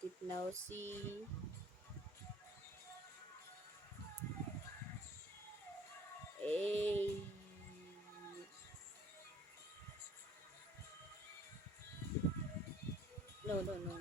at it now. See. Hey. No, no, no, no.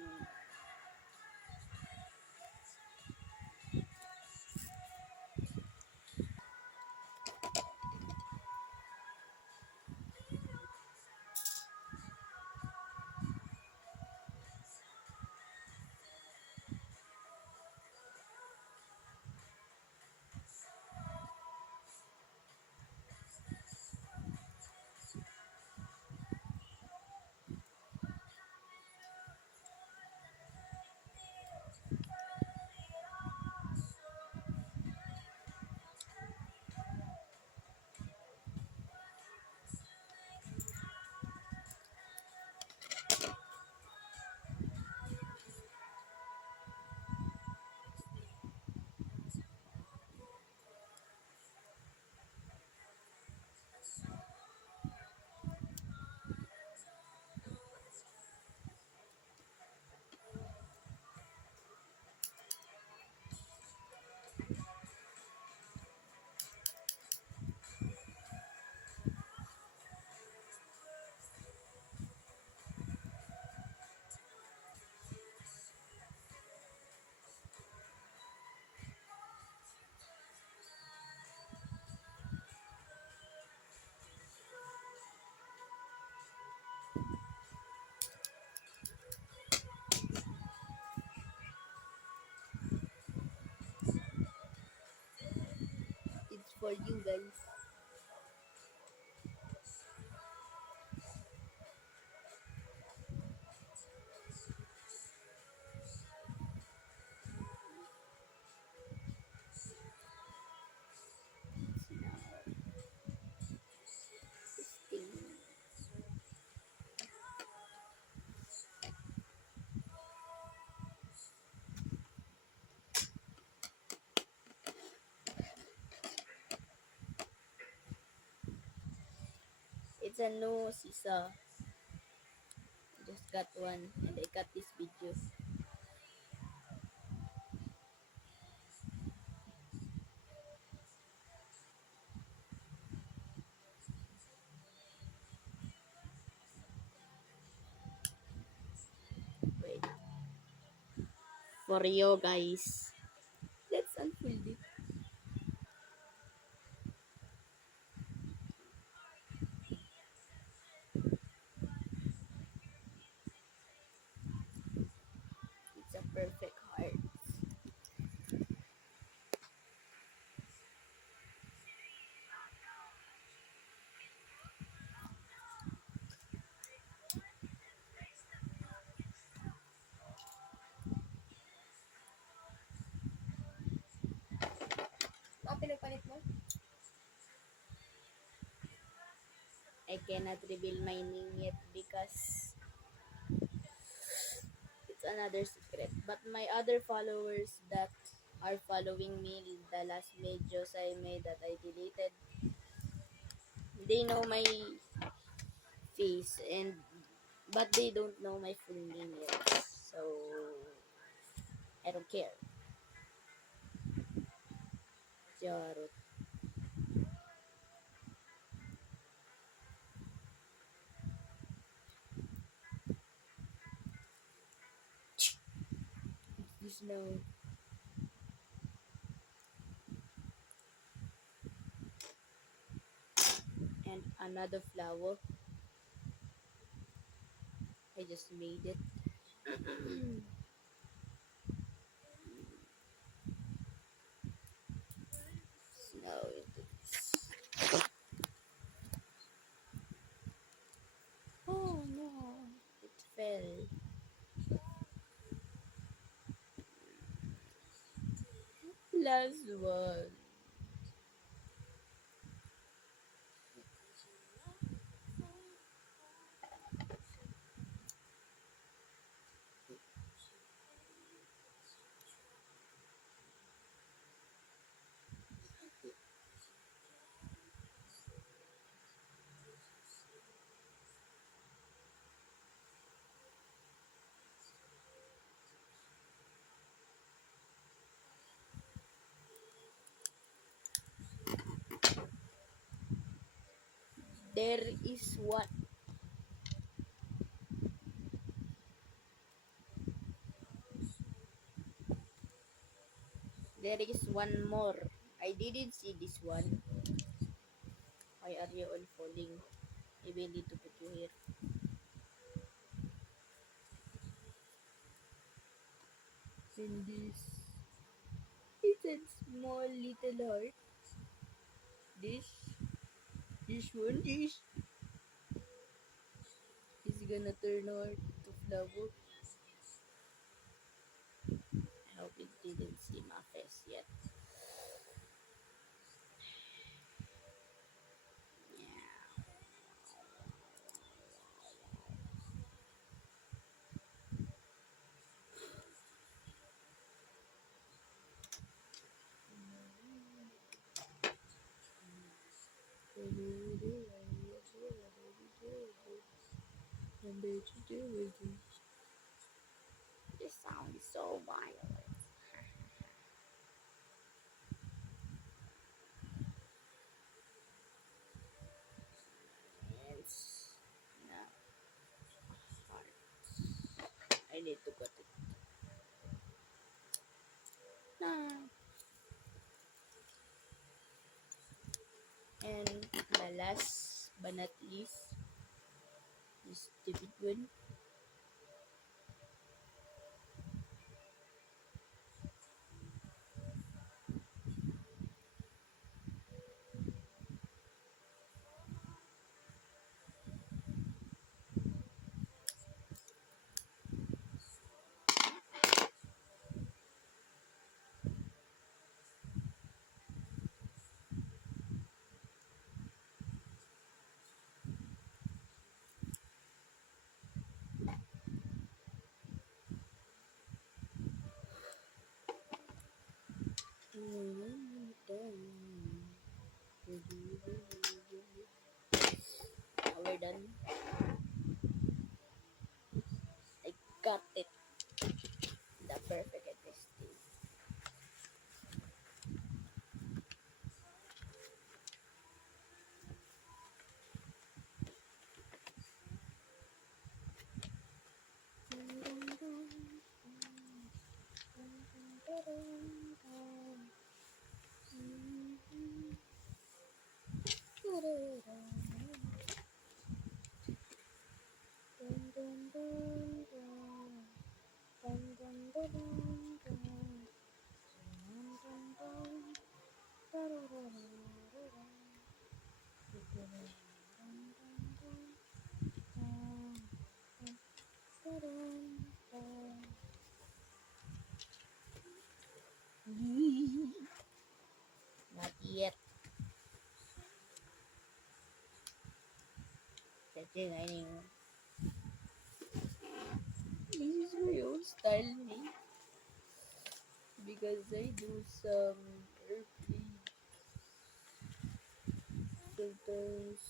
It's for you guys. It's a no sisa. Just got one and I got this video. Wait. For you guys. Let's unfold it. It's a perfect heart. Ang pinagpalit mo? I cannot reveal my name yet because it's another secret. But my other followers that are following me, the last videos I made that I deleted, they know my face and but they don't know my full name yet. So I don't care. Charot. This now and another flower. I just made it. Now it is. Oh no, it fell. Last one. There is one. There is one more. I didn't see this one. Why are you all falling? Maybe I need to put you here. And this. It's a small little heart. This. This one. This. Is gonna turn heart to flower. I hope it didn't see my face yet. Yeah. This sound is so violent. It's not hard. I need to put it. Nah. And the last but not least, this stupid one. We're done. I got it. The perfect testing. Not yet. Checking anymore. This is my own style, me. Because I do some airplane sometimes.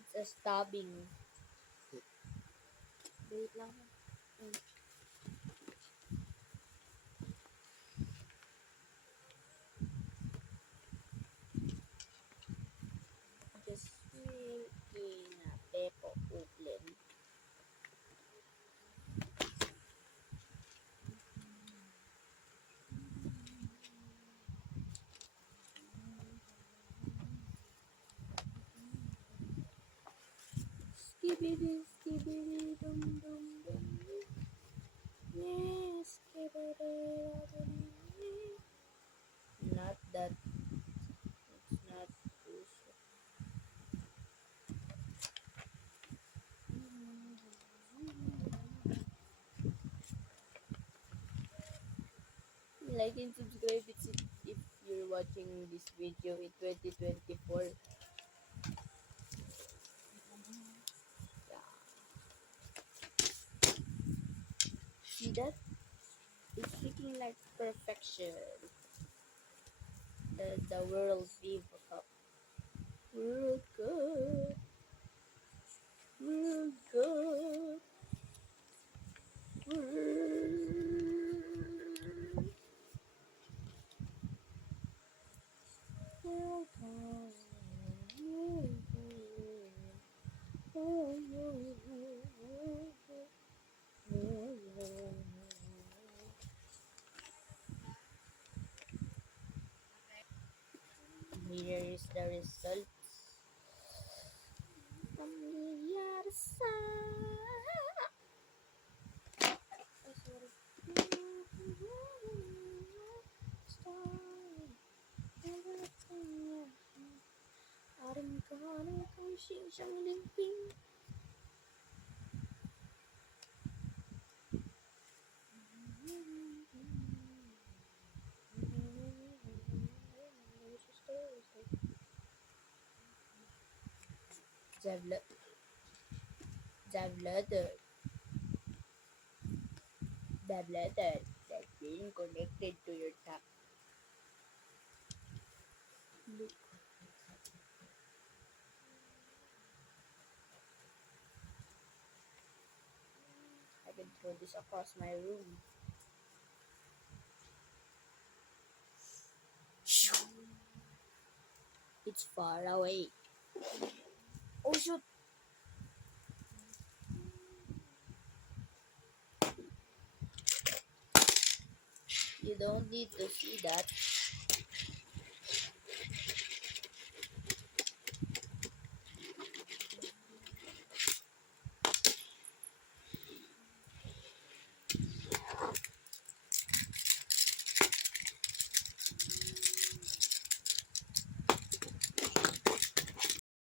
It's a stabbing. Wait lang. Just making a pepo ublin. Skibidi skibidi dum dum dum. Yeah. Not that. It's not puso. Like and subscribe if you're watching this video in 2024. Yeah. See that? It's looking like perfection. The World FIFA Cup. World Cup. World Cup. World Cup. Here is the results. On the other side. Oh, sorry. Aring kahanay kung siyang limping. Zavlader that's being connected to your tap. Look, I can throw this across my room. It's far away. Oh shoot! You don't need to see that.